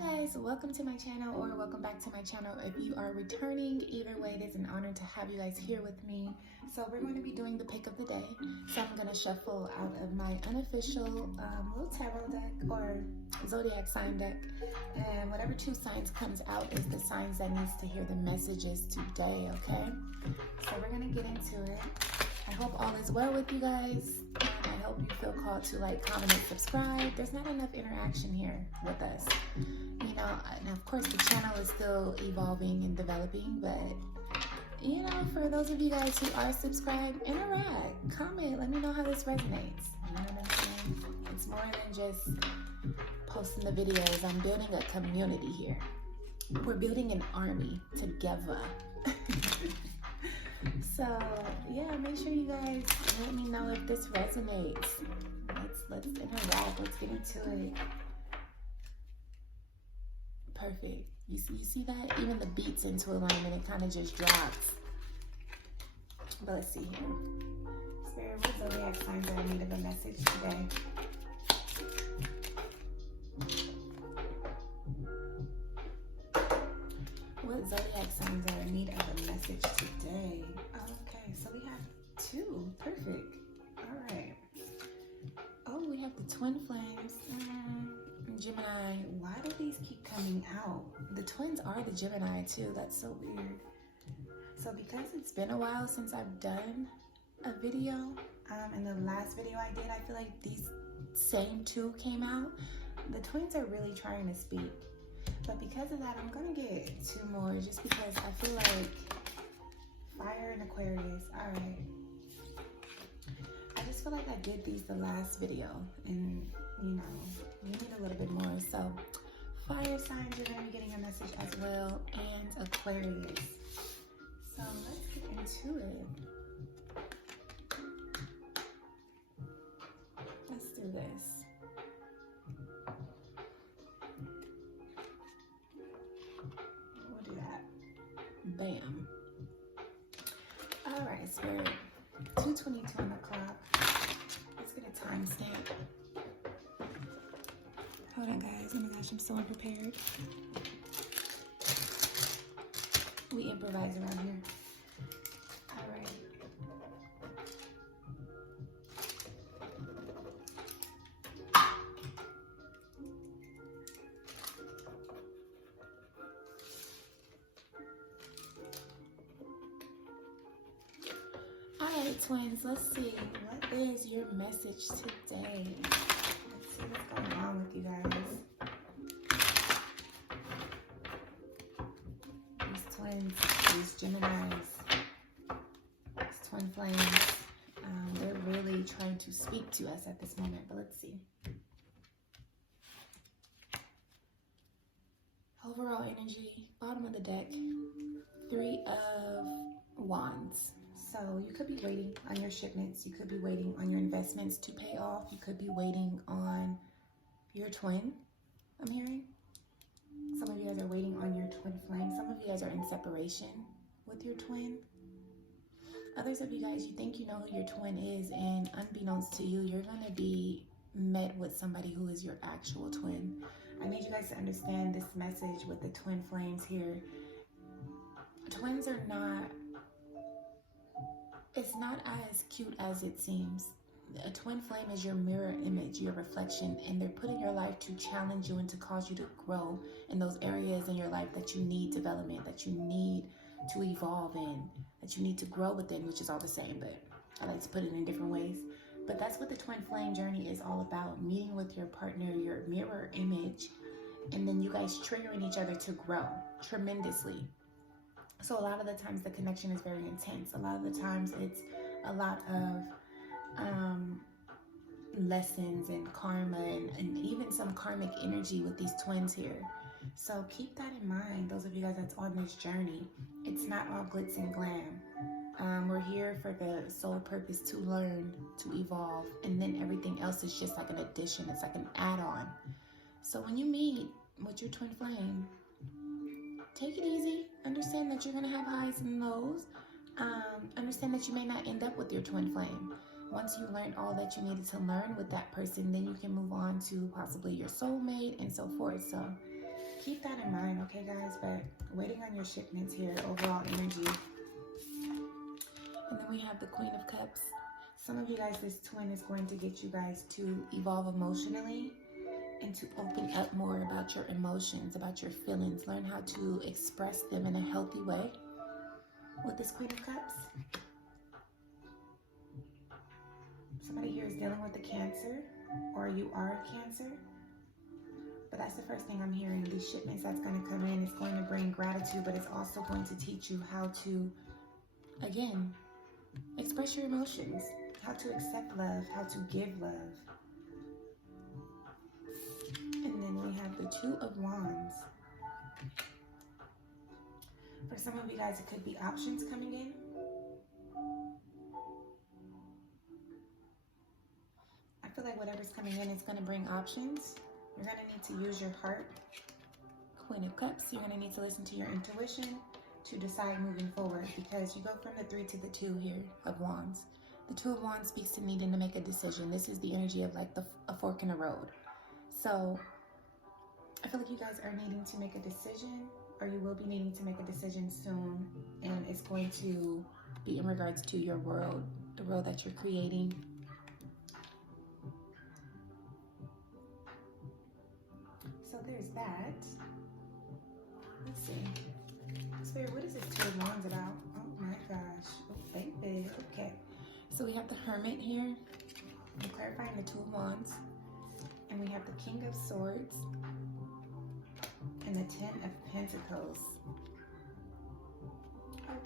guys, welcome to my channel, or welcome back to my channel. If you are returning, either way, it is an honor to have you guys here with me. So we're going to be doing the pick of the day. So I'm going to shuffle out of my unofficial little tarot deck or zodiac sign deck, and whatever two signs comes out is the signs that needs to hear the messages today. Okay, so we're going to get into it. I hope all is well with you guys. I hope you feel called to like, comment, and subscribe. There's not enough interaction here with us, you know, and of course the channel is still evolving and developing, but you know, for those of you guys who are subscribed, interact, comment, let me know how this resonates. You know what I'm saying? It's more than just posting the videos. I'm building a community here. We're building an army together. So yeah, make sure you guys let me know if this resonates. Let's interact. Let's get into it. Perfect. You see that? Even the beats into alignment, it kind of just drops. But let's see here. Spirit, what zodiac signs are in need of a message today? What zodiac signs are in need of a message today? Okay, so we have two. Perfect. All right. Oh, we have the twin flames. Gemini. Why do these keep coming out? The twins are the Gemini too. That's so weird. So because it's been a while since I've done a video, and the last video I did, I feel like these same two came out. The twins are really trying to speak. But because of that, I'm gonna get two more just because I feel like fire and Aquarius. All right. I just feel like I did these the last video, and you know, we need a little bit more. So fire signs, you're gonna be getting a message as well, and Aquarius. So let's get into it. Let's do this. Bam. All right, Spirit. 2:22 on the clock. Let's get a timestamp. Hold on, guys. Oh my gosh, I'm so unprepared. We improvise around here. All right. Alright, twins, let's see. What is your message today? Let's see what's going on with you guys. These twins, these Geminis, these twin flames, they're really trying to speak to us at this moment, but let's see. Overall energy, bottom of the deck, 3 of Wands. So you could be waiting on your shipments. You could be waiting on your investments to pay off. You could be waiting on your twin, I'm hearing. Some of you guys are waiting on your twin flame. Some of you guys are in separation with your twin. Others of you guys, you think you know who your twin is, and unbeknownst to you, you're going to be met with somebody who is your actual twin. I need you guys to understand this message with the twin flames here. Twins are not... It's not as cute as it seems. A twin flame is your mirror image, your reflection, and they're put in your life to challenge you and to cause you to grow in those areas in your life that you need development, that you need to evolve in, that you need to grow within, which is all the same, but I like to put it in different ways. But that's what the twin flame journey is all about, meeting with your partner, your mirror image, and then you guys triggering each other to grow tremendously. So a lot of the times the connection is very intense. A lot of the times it's a lot of lessons and karma and even some karmic energy with these twins here. So keep that in mind, those of you guys that's on this journey. It's not all glitz and glam. We're here for the sole purpose to learn, to evolve, and then everything else is just like an addition. It's like an add-on. So when you meet with your twin flame, take it easy. Understand that you're going to have highs and lows. Understand that you may not end up with your twin flame. Once you learn all that you needed to learn with that person, then you can move on to possibly your soulmate and so forth. So keep that in mind, okay, guys? But waiting on your shipments here, overall energy. And then we have the Queen of Cups. Some of you guys, this twin is going to get you guys to evolve emotionally and to open up more about your emotions, about your feelings. Learn how to express them in a healthy way with this Queen of Cups. Somebody here is dealing with a Cancer, or you are a Cancer. But that's the first thing I'm hearing. These shipments that's going to come in is going to bring gratitude, but it's also going to teach you how to, again, express your emotions, how to accept love, how to give love. And then we have the Two of Wands. For some of you guys, it could be options coming in. I feel like whatever's coming in is going to bring options. You're going to need to use your heart. Queen of Cups, you're going to need to listen to your intuition to decide moving forward, because you go from the 3 to the 2 here of Wands. The Two of Wands speaks to needing to make a decision. This is the energy of like a fork in the road. So I feel like you guys are needing to make a decision, or you will be needing to make a decision soon, and it's going to be in regards to your world, the world that you're creating. So there's that. Let's see. Spirit, what is this Two of Wands about? Oh my gosh. Oh, baby. Okay. So we have the Hermit here. I'm clarifying the Two of Wands. And we have the King of Swords. And the Ten of Pentacles.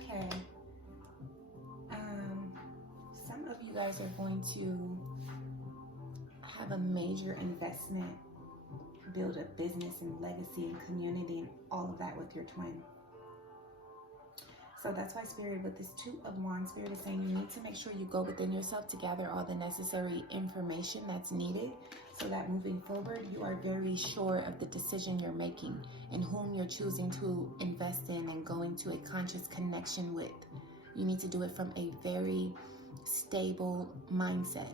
Okay. Some of you guys are going to have a major investment, build a business and legacy and community and all of that with your twin. So that's why Spirit, with this Two of Wands, Spirit is saying you need to make sure you go within yourself to gather all the necessary information that's needed, so that moving forward, you are very sure of the decision you're making and whom you're choosing to invest in and go into a conscious connection with. You need to do it from a very stable mindset.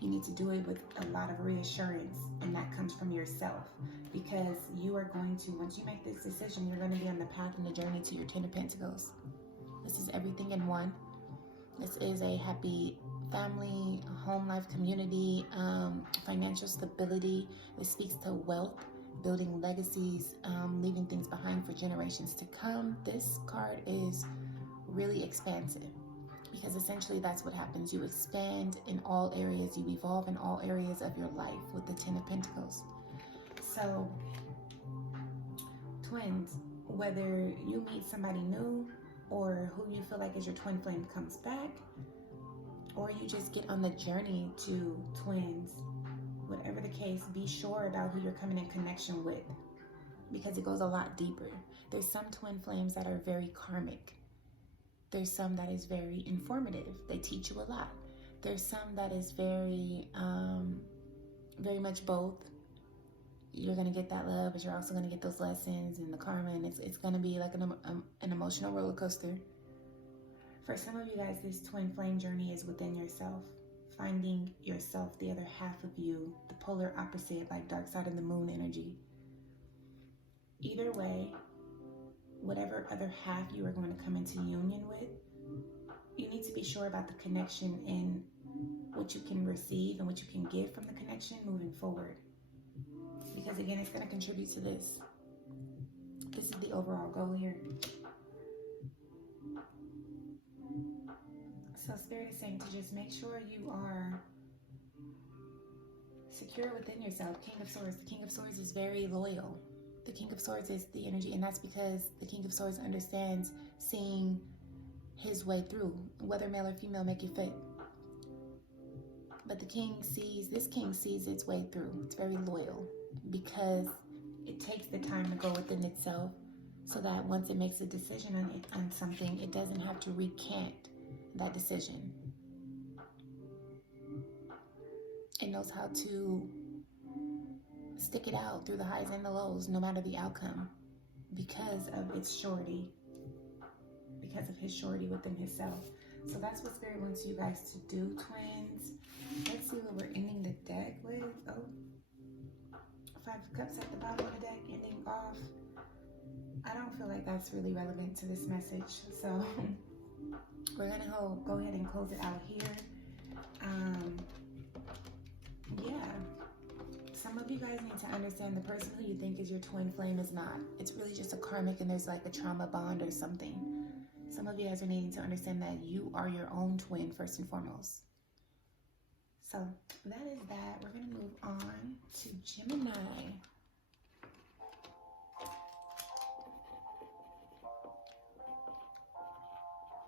You need to do it with a lot of reassurance, and that comes from yourself, because you are going to, once you make this decision, you're going to be on the path and the journey to your Ten of Pentacles. This is everything in one. This is a happy family, home life, community, financial stability. This speaks to wealth, building legacies, leaving things behind for generations to come. This card is really expansive, because essentially that's what happens. You expand in all areas, you evolve in all areas of your life with the Ten of Pentacles. So, twins, whether you meet somebody new, or who you feel like is your twin flame comes back, or you just get on the journey to twins, whatever the case, be sure about who you're coming in connection with, because it goes a lot deeper. There's some twin flames that are very karmic. There's some that is very informative. They teach you a lot. There's some that is very, very much both. You're going to get that love, but you're also going to get those lessons and the karma, and it's going to be like an emotional roller coaster. For some of you guys, this twin flame journey is within yourself. Finding yourself, the other half of you, the polar opposite, like dark side of the moon energy. Either way, whatever other half you are going to come into union with, you need to be sure about the connection and what you can receive and what you can give from the connection moving forward. Because again, it's going to contribute to this. This is the overall goal here. So Spirit is saying to just make sure you are secure within yourself. King of Swords. The King of Swords is very loyal. The King of Swords is the energy, and that's because the King of Swords understands seeing his way through, whether male or female make you fit. But the king sees, this king sees its way through. It's very loyal, because it takes the time to go within itself, so that once it makes a decision on something, it doesn't have to recant that decision. It knows how to stick it out through the highs and the lows, no matter the outcome, because of its surety, because of his surety within himself. So that's what Spirit wants you guys to do, twins. Let's see what we're ending the deck with. Oh, Five of Cups at the bottom of the deck, ending off. I don't feel like that's really relevant to this message, so we're gonna go ahead and close it out here. Yeah, some of you guys need to understand the person who you think is your twin flame is not. It's really just a karmic, and there's like a trauma bond or something. Some of you guys are needing to understand that you are your own twin first and foremost. So that is that. We're going to move on to Gemini.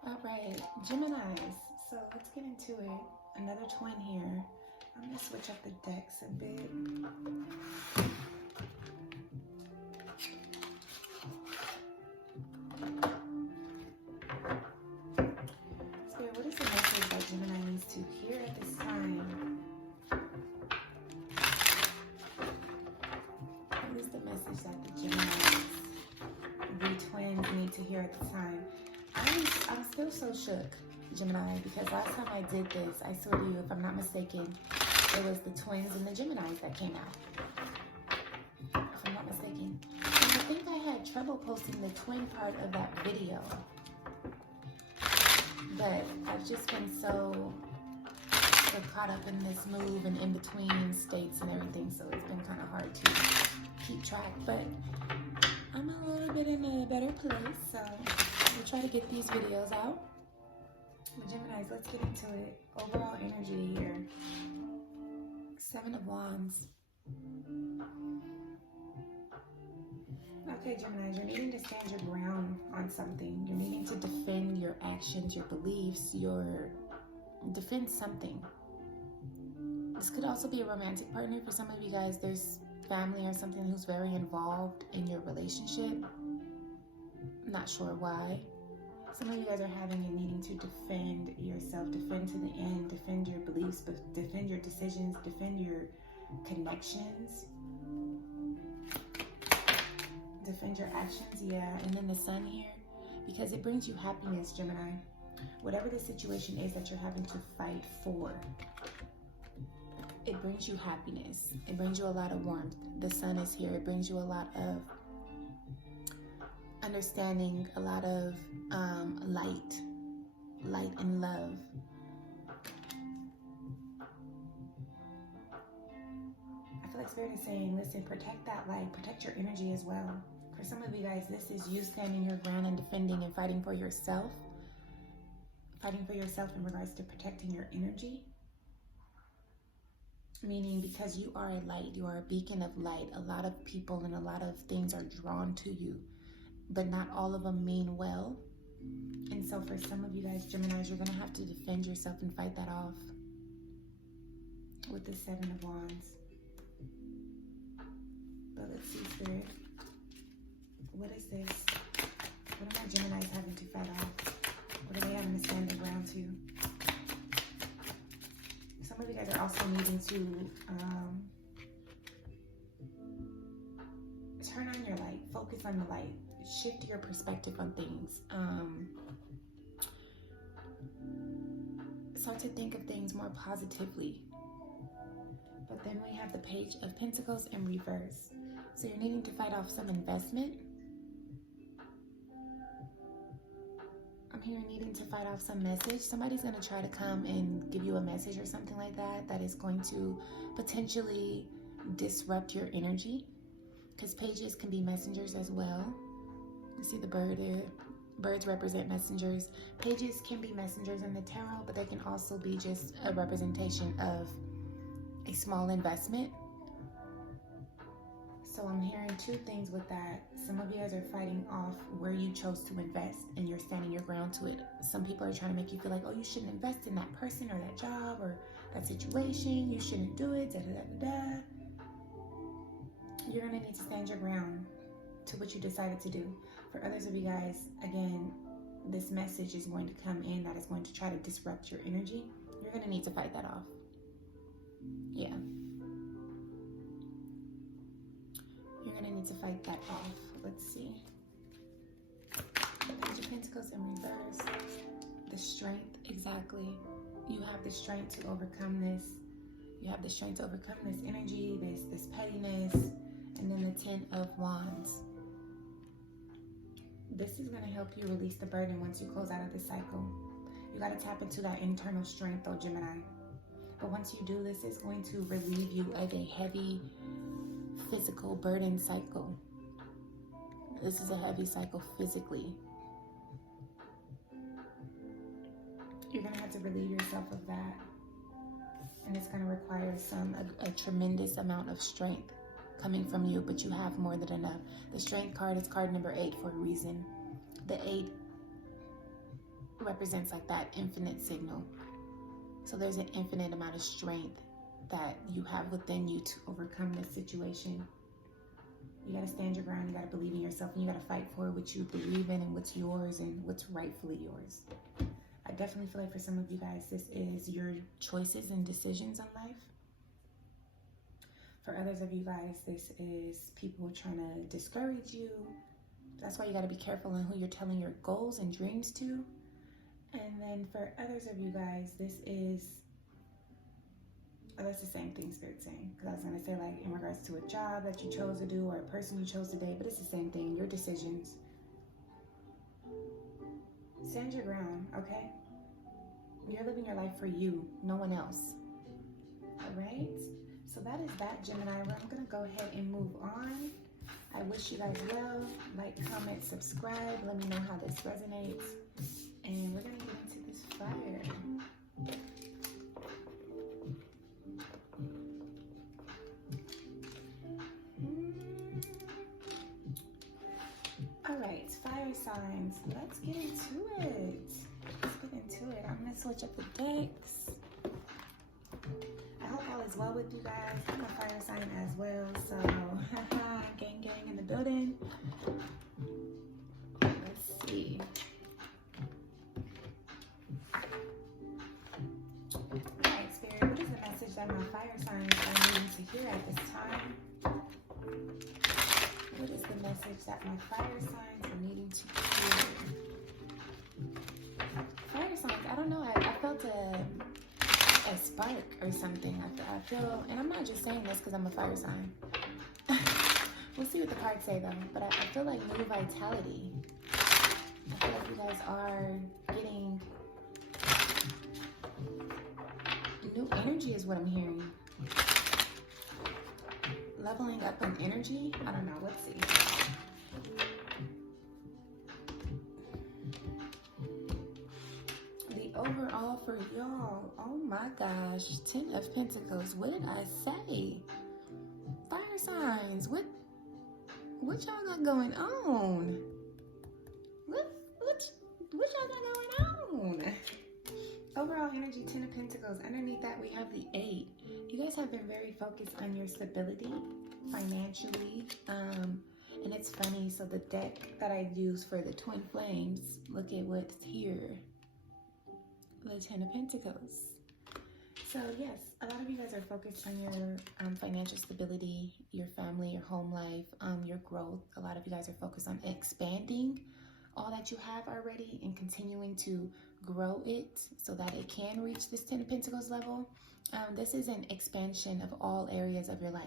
All right, Geminis. So let's get into it. Another twin here. I'm going to switch up the decks a bit. Spirit, what is the message that Gemini needs to hear at this time? What is the message that the Geminis, the twins, need to hear at this time? I'm still so shook, Gemini, because last time I did this, I swear to you, if I'm not mistaken, it was the twins and the Geminis that came out. If I'm not mistaken. And I think I had trouble posting the twin part of that video. But I've just been so caught up in this move and in between states and everything, so it's been kind of hard to keep track. But I'm a little bit in a better place, so we'll try to get these videos out. But Geminis, let's get into it. Overall energy here. Seven of Wands. Okay, Geminis, you're needing to stand your ground on something. You're needing to defend your actions, your beliefs, defend something. This could also be a romantic partner. For some of you guys, there's family or something who's very involved in your relationship. I'm not sure why. Some of you guys are having and needing to defend yourself, defend to the end, defend your beliefs, but defend your decisions, defend your connections, defend your actions, yeah. And then the Sun here, because it brings you happiness, Gemini. Whatever the situation is that you're having to fight for, it brings you happiness. It brings you a lot of warmth. The Sun is here. It brings you a lot of understanding, a lot of light and love. I feel like Spirit is saying, listen, protect that light, protect your energy as well. For some of you guys, this is you standing your ground and defending and fighting for yourself. Fighting for yourself in regards to protecting your energy. Meaning, because you are a light, you are a beacon of light. A lot of people and a lot of things are drawn to you, but not all of them mean well. And so for some of you guys, Geminis, you're going to have to defend yourself and fight that off with the Seven of Wands. But let's see, Spirit. What is this? What are my Geminis having to fight off? What are they having to stand their ground to? Some of you guys are also needing to turn on your light. Focus on the light. Shift your perspective on things. Start to think of things more positively. But then we have the Page of Pentacles in reverse. So you're needing to fight off some investment. I'm here needing to fight off some message. Somebody's going to try to come and give you a message or something like that that is going to potentially disrupt your energy. Because pages can be messengers as well. You see the bird there? Birds represent messengers. Pages can be messengers in the tarot, but they can also be just a representation of a small investment. So I'm hearing two things with that. Some of you guys are fighting off where you chose to invest and you're standing your ground to it. Some people are trying to make you feel like, oh, you shouldn't invest in that person or that job or that situation. You shouldn't do it, da da da da da. You're going to need to stand your ground to what you decided to do. For others of you guys, again, this message is going to come in that is going to try to disrupt your energy. You're going to need to fight that off. Yeah. You're going to need to fight that off. Let's see. The Page of Pentacles in reverse. The strength, exactly. You have the strength to overcome this. You have the strength to overcome this energy, this pettiness, And then the 10 of Wands. This is going to help you release the burden once you close out of this cycle. You got to tap into that internal strength though, Gemini. But once you do this, it's going to relieve you of a heavy physical burden cycle. This is a heavy cycle physically. You're going to have to relieve yourself of that. And it's going to require a tremendous amount of strength coming from you, but you have more than enough. The strength card is card number 8 for a reason. The 8 represents like that infinite signal. So there's an infinite amount of strength that you have within you to overcome this situation. You got to stand your ground. You got to believe in yourself, and you got to fight for what you believe in and what's yours and what's rightfully yours. I definitely feel like for some of you guys, this is your choices and decisions in life. For others of you guys, this is people trying to discourage you. That's why you got to be careful on who you're telling your goals and dreams to. And then for others of you guys, this is, that's the same thing Spirit's saying. Because I was going to say, like, in regards to a job that you chose to do or a person you chose to date, but it's the same thing, your decisions. Stand your ground, okay? You're living your life for you, no one else. All right? So that is that, Gemini. I'm going to go ahead and move on. I wish you guys well. Like, comment, subscribe. Let me know how this resonates. And we're going to get into this fire. All right, fire signs. Let's get into it. I'm going to switch up the decks. I hope all is well with you guys. I'm a fire sign as well, so gang in the building. Let's see. Alright, Spirit, what is the message that my fire signs are needing to hear at this time? What is the message that my fire signs are needing to hear? Fire signs, I don't know, I felt a spark or something. I feel, and I'm not just saying this because I'm a fire sign. We'll see what the cards say though, but I feel like new vitality. I feel like you guys are getting new energy is what I'm hearing. Leveling up in energy? I don't know, let's see. Overall for y'all, oh my gosh, 10 of Pentacles. What did I say? Fire signs, what y'all got going on? What y'all got going on? Overall energy, 10 of Pentacles. Underneath that we have the 8. You guys have been very focused on your stability financially. And it's funny, so the deck that I use for the twin flames, look at what's here. The 10 of Pentacles. So yes, a lot of you guys are focused on your financial stability, your family, your home life, your growth. A lot of you guys are focused on expanding all that you have already and continuing to grow it so that it can reach this 10 of Pentacles level. This is an expansion of all areas of your life.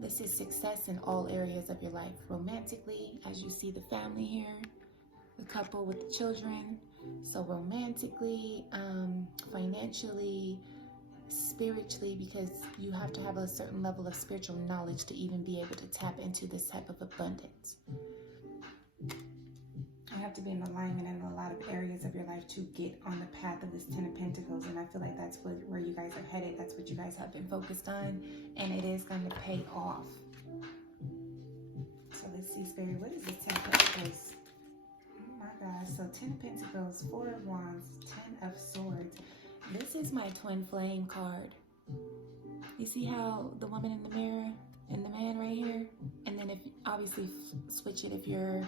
This is success in all areas of your life. Romantically, as you see the family here, the couple with the children. So romantically, financially, spiritually, because you have to have a certain level of spiritual knowledge to even be able to tap into this type of abundance. You have to be in alignment in a lot of areas of your life to get on the path of this 10 of Pentacles, and I feel like that's where you guys are headed. That's what you guys have been focused on, and it is going to pay off. So let's see, Spirit, what is the 10 of Pentacles? Gosh, so 10 of Pentacles, 4 of Wands, 10 of Swords. This is my twin flame card. You see how the woman in the mirror and the man right here? And then if obviously switch it, if you're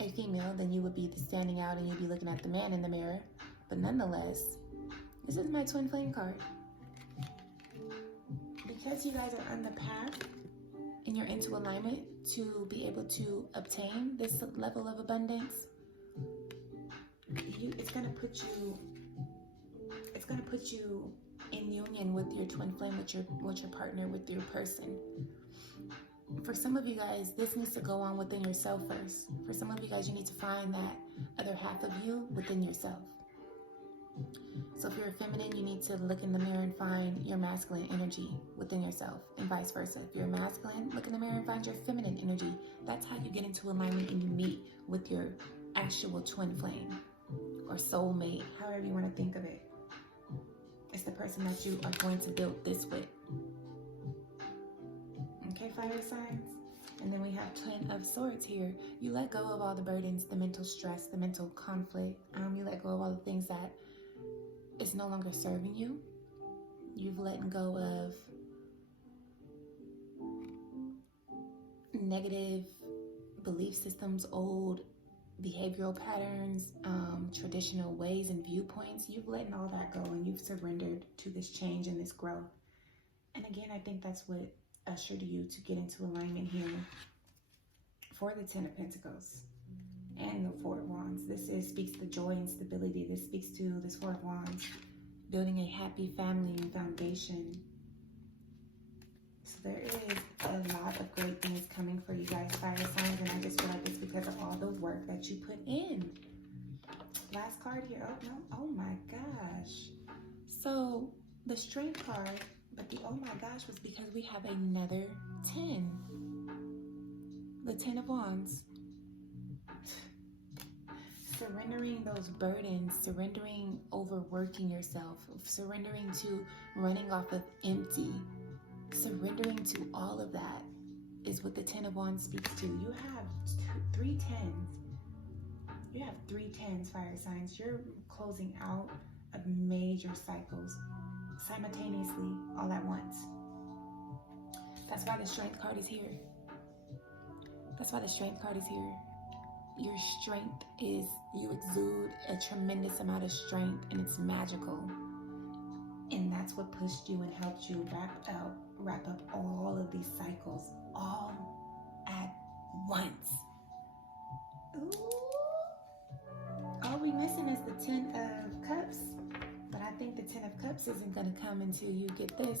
a female, then you would be standing out and you'd be looking at the man in the mirror. But nonetheless, this is my twin flame card. Because you guys are on the path and you're into alignment to be able to obtain this level of abundance, it's gonna put you in union with your twin flame, with your partner, with your person. For some of you guys, this needs to go on within yourself first. For some of you guys, you need to find that other half of you within yourself. So if you're a feminine, you need to look in the mirror and find your masculine energy within yourself, and vice versa. If you're masculine, look in the mirror and find your feminine energy. That's how you get into alignment and you meet with your actual twin flame or soulmate, however you want to think of it. It's the person that you are going to build this with. Okay, fire signs. And then we have Twin of Swords here. You let go of all the burdens, the mental stress, the mental conflict. You let go of all the things that is no longer serving you. You've let go of negative belief systems, old behavioral patterns, traditional ways and viewpoints. You've let all that go and you've surrendered to this change and this growth. And again, I think that's what ushered you to get into alignment here for the Ten of Pentacles and the Four of Wands. This speaks to joy and stability. This speaks to this Four of Wands, building a happy family and foundation. So there is a lot of great things coming for you guys, fire signs, and I just feel like it's because of all the work that you put in. Last card here. Oh no, oh my gosh. So the Strength card, but the oh my gosh was because we have another 10. The 10 of Wands. Surrendering those burdens, surrendering overworking yourself, surrendering to running off of empty, surrendering to all of that is what the 10 of Wands speaks to. You have 3 10s. You have 3 10s, fire signs. You're closing out of major cycles simultaneously, all at once. That's why the Strength card is here. That's why the Strength card is here. Your strength is, you exude a tremendous amount of strength, and it's magical. And that's what pushed you and helped you wrap up all of these cycles all at once. Ooh. All we missing is the 10 of Cups. But I think the 10 of Cups isn't going to come until you get this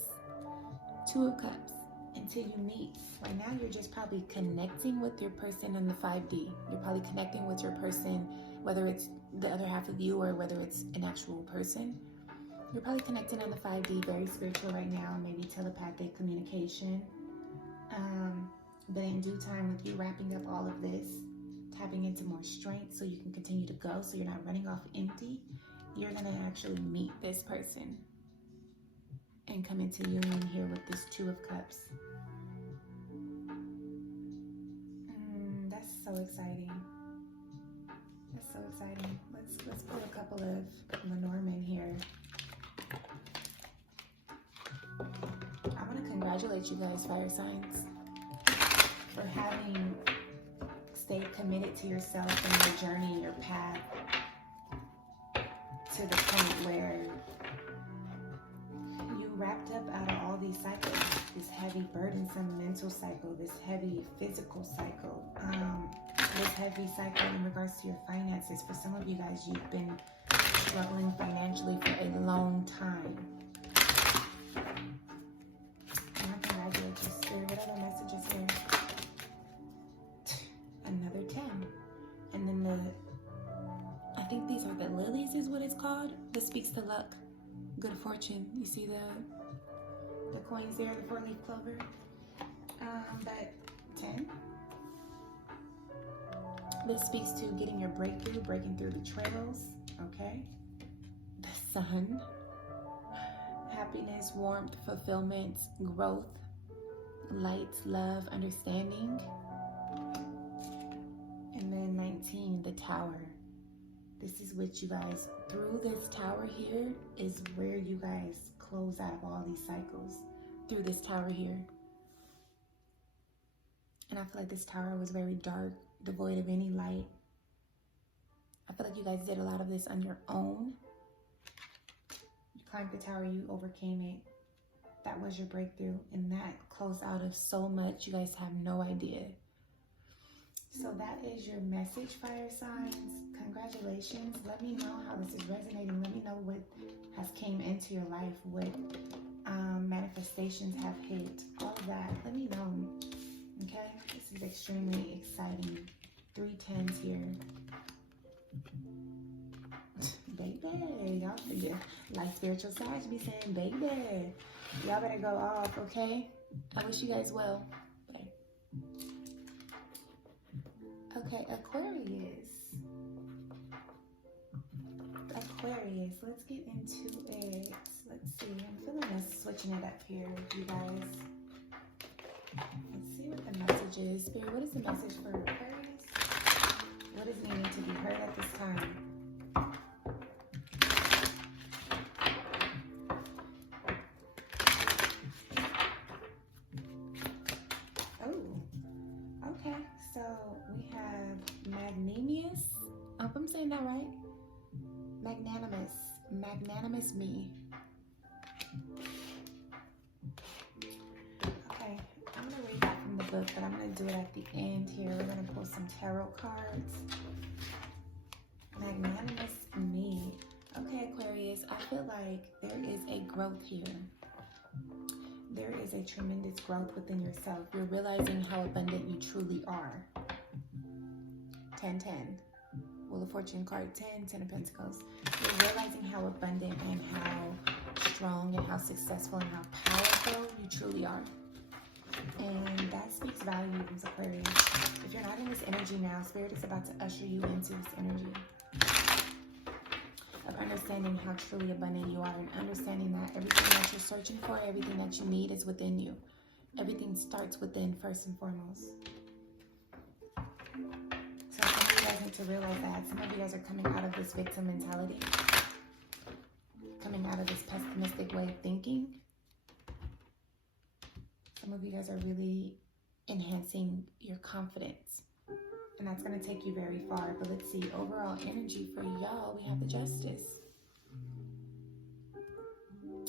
2 of Cups, until you meet. Right now, you're just probably connecting with your person in the 5D. You're probably connecting with your person, whether it's the other half of you or whether it's an actual person. You're probably connecting on the 5D, very spiritual right now, maybe telepathic communication. But in due time, with you wrapping up all of this, tapping into more strength so you can continue to go, so you're not running off empty, you're going to actually meet this person and come into union here with this 2 of Cups. That's so exciting. That's so exciting. Let's pull a couple of Lenormand here. I want to congratulate you guys, fire signs, for having stayed committed to yourself and your journey, your path, to the point where you wrapped up out of all these cycles, this heavy burdensome mental cycle, this heavy physical cycle, this heavy cycle in regards to your finances. For some of you guys, you've been struggling financially for a long time. And I congratulate you, Spirit. What other messages here? Another 10. And then I think these are the lilies is what it's called. This speaks to luck, good fortune. You see the coins there, the 4-leaf clover. But 10. This speaks to getting your breakthrough, breaking through the trails, okay? The Sun. Happiness, warmth, fulfillment, growth, light, love, understanding. And then 19, the Tower. This is what you guys, through this Tower here, is where you guys close out of all these cycles. Through this Tower here. And I feel like this Tower was very dark, devoid of any light. I feel like you guys did a lot of this on your own. You climbed the Tower, you overcame it. That was your breakthrough. And that closed out of so much, you guys have no idea. So that is your message, fire signs. Congratulations. Let me know how this is resonating. Let me know what has came into your life, what manifestations have hit, all of that. Let me know. Okay, this is extremely exciting. 3 10s here. Baby, y'all forget. Like spiritual side be saying, baby. Y'all better go off, okay? I wish you guys well. Bye. Okay, Aquarius. Aquarius, let's get into it. Let's see. I'm feeling us switching it up here, you guys. Let's see what the message is. Spirit, what is the message for Aquarius? What is needing to be heard at this time? Oh, okay. So we have magnanimous. I hope I'm saying that right. Magnanimous me. Okay, I'm gonna read that from the book, but I'm gonna do it at the end here. We're gonna pull some tarot cards. Magnanimous me. Okay, Aquarius, I feel like there is a growth here. There is a tremendous growth within yourself. You're realizing how abundant you truly are. 10-10. Wheel of Fortune card 10 of Pentacles. You're realizing how abundant and how strong and how successful and how powerful you truly are. And that speaks volumes, Aquarius. If you're not in this energy now, Spirit is about to usher you into this energy of understanding how truly abundant you are and understanding that everything that you're searching for, everything that you need is within you. Everything starts within first and foremost. So some of you guys need to realize that. Some of you guys are coming out of this victim mentality, coming out of this pessimistic way of thinking. Some of you guys are really enhancing your confidence, and that's going to take you very far. But let's see, overall energy for y'all, we have the Justice.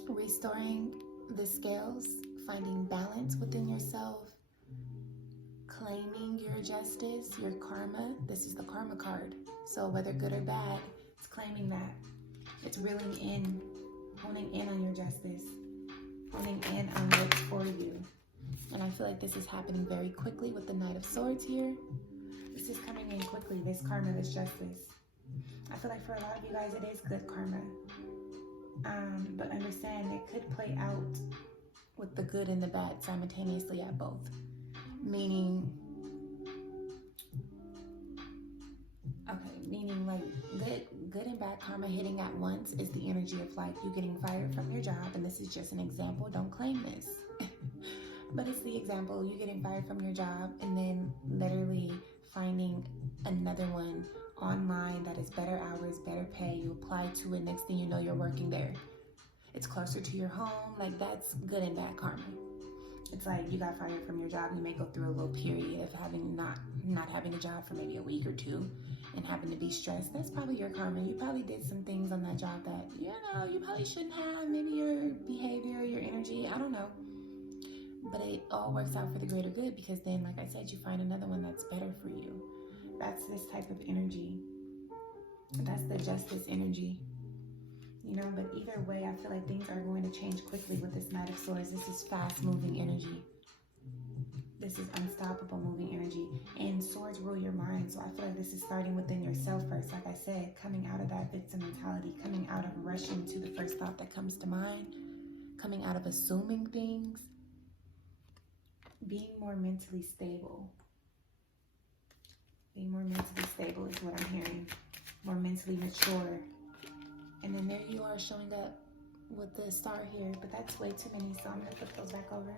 Restoring the scales, finding balance within yourself, claiming your justice, your karma. This is the karma card. So whether good or bad, it's claiming that. It's reeling in, honing in on your justice, honing in on what's for you. And I feel like this is happening very quickly with the Knight of Swords here. This is coming in quickly, this karma, this justice. I feel like for a lot of you guys, it is good karma. But understand, it could play out with the good and the bad simultaneously at both. Meaning like good and bad karma hitting at once is the energy of like you getting fired from your job, and this is just an example, don't claim this. But it's the example, you getting fired from your job and then literally finding another one online that is better hours, better pay, you apply to it, next thing you know you're working there. It's closer to your home, like that's good and bad karma. It's like you got fired from your job, you may go through a little period of having not having a job for maybe a week or two and having to be stressed. That's probably your karma. You probably did some things on that job that, you know, you probably shouldn't have. Maybe your behavior, your energy, I don't know. But it all works out for the greater good because then, like I said, you find another one that's better for you. That's this type of energy. That's the Justice energy. You know, but either way, I feel like things are going to change quickly with this Knight of Swords. This is fast-moving energy. This is unstoppable moving energy. And swords rule your mind. So I feel like this is starting within yourself first. Like I said, coming out of that victim mentality, coming out of rushing to the first thought that comes to mind, coming out of assuming things, being more mentally stable. Being more mentally stable is what I'm hearing. More mentally mature. And then there you are showing up with the star here, but that's way too many, so I'm gonna flip those back over.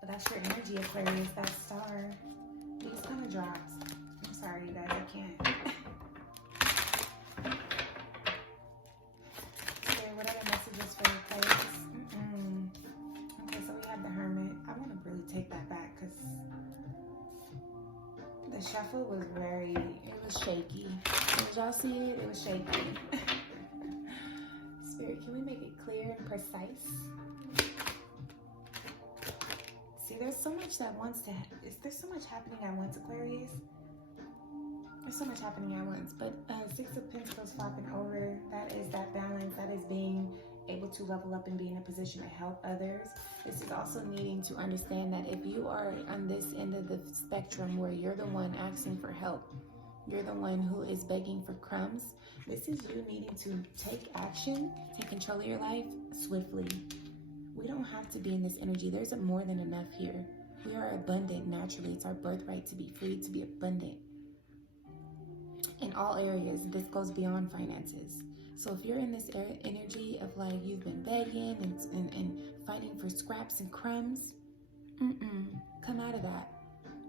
But that's your energy, Aquarius, that star. These kind of drops. I'm sorry, you guys, I can't. Okay, what other messages for Aquarius? Okay, so we have the Hermit. I want to really take that back because the shuffle was it was shaky. Did y'all see it? It was shaky. Spirit, can we make it clear and precise? See, there's so much that wants to there's so much happening at once, Aquarius. There's so much happening at once. But 6 of Pentacles flopping over, that is that balance. That is being able to level up and be in a position to help others. This is also needing to understand that if you are on this end of the spectrum where you're the one asking for help, you're the one who is begging for crumbs, this is you needing to take action, take control of your life swiftly. We don't have to be in this energy. There's more than enough here. We are abundant naturally. It's our birthright to be free, to be abundant. In all areas, this goes beyond finances. So if you're in this energy of like you've been begging and fighting for scraps and crumbs, come out of that.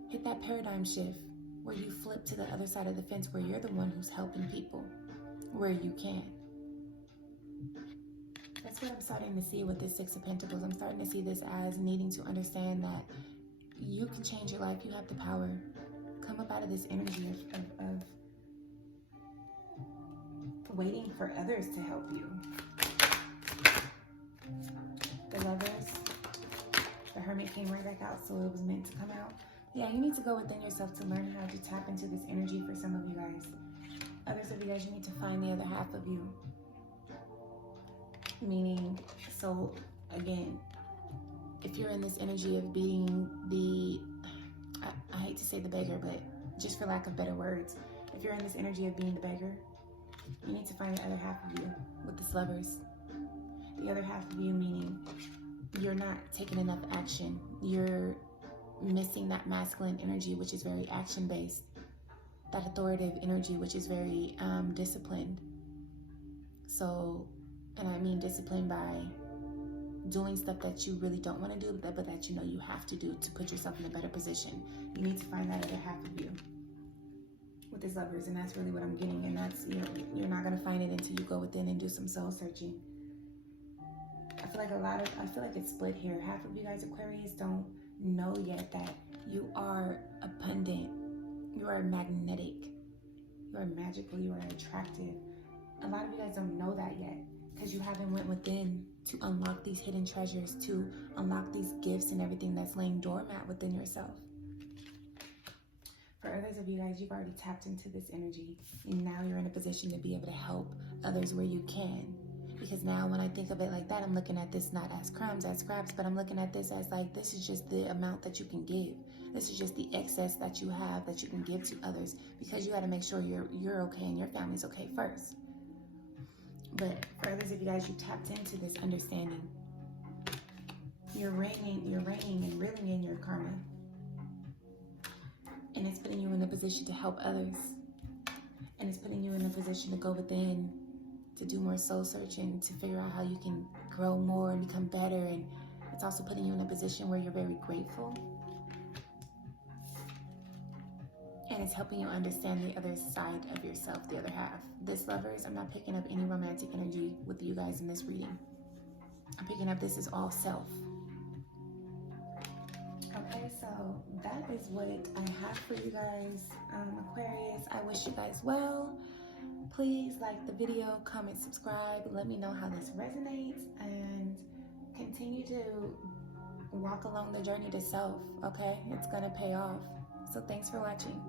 Hit that paradigm shift where you flip to the other side of the fence, where you're the one who's helping people where you can. That's what I'm starting to see with this Six of Pentacles. I'm starting to see this as needing to understand that you can change your life. You have the power. Come up out of this energy of waiting for others to help you. The Lovers. The Hermit came right back out, so it was meant to come out. Yeah, you need to go within yourself to learn how to tap into this energy for some of you guys. Others of you guys, you need to find the other half of you. Meaning, so again, if you're in this energy of being the, I hate to say the beggar, but just for lack of better words, if you're in this energy of being the beggar, you need to find the other half of you with this Lovers. The other half of you meaning you're not taking enough action. You're missing that masculine energy, which is very action-based. That authoritative energy, which is very disciplined. So, and I mean disciplined by doing stuff that you really don't want to do, but that you know you have to do to put yourself in a better position. You need to find that other half of you with this Lovers, and that's really what I'm getting. And that's, you're not going to find it until you go within and do some soul searching. I feel like it's split here. Half of you guys, Aquarius, don't know yet that you are abundant, you are magnetic, you are magical, you are attractive. A lot of you guys don't know that yet because you haven't went within to unlock these hidden treasures, to unlock these gifts and everything that's laying doormat within yourself. For others of you guys, you've already tapped into this energy, and now you're in a position to be able to help others where you can. Because now when I think of it like that, I'm looking at this not as crumbs, as scraps, but I'm looking at this as like, this is just the amount that you can give. This is just the excess that you have that you can give to others, because you got to make sure you're okay and your family's okay first. But for others of you guys, you tapped into this understanding. You're reigning and reeling in your karma. And it's putting you in a position to help others. And it's putting you in a position to go within, to do more soul searching, to figure out how you can grow more and become better. And it's also putting you in a position where you're very grateful. And it's helping you understand the other side of yourself, the other half. This Lovers, I'm not picking up any romantic energy with you guys in this reading. I'm picking up this is all self. Okay, so that is what I have for you guys, Aquarius. I wish you guys well. Please like the video, comment, subscribe. Let me know how this resonates, and continue to walk along the journey to self, okay? It's gonna pay off. So thanks for watching.